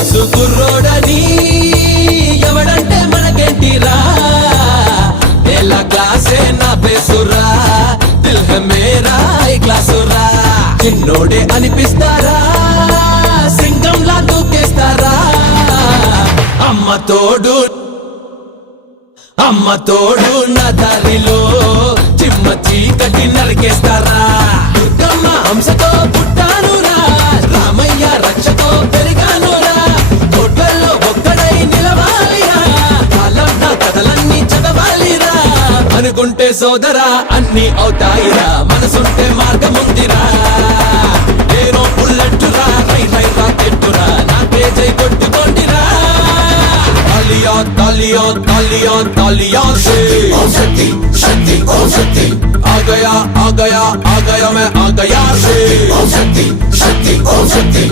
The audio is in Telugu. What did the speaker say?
క్లాసు కుర్రోడని ఎవడంటే మనకేంటిరా ఏలా క్లాసే నా పేసురా దిల్ హై మేరా ఈ క్లాసురా చిన్నోడే అనిపిస్తారా సింగంలా దూకేస్తారా అమ్మ తోడు నా దారిలో చిమ్మ చీకటి నరికేస్తారా దుర్గమ్మ హంసతో పుట్టానురా రామయ్య రక్షతో పెరిగానురా కోట్లలో ఒక్కడై నిలవాలిరా కాలం నా కథలన్నీ చదవాలిరా అనుకుంటే సోదరా అన్ని అవుతాయిరా మనసుంటే మార్గముందిరా నేను బుల్లెట్టురా రై రై రాకెట్టురా నాకే జై కొట్టుకోండిరా तालियां तालियां तालियां से ओम शक्ति शक्ति ओम शक्ति आ गया मैं आ गया से ओम शक्ति शक्ति ओम शक्ति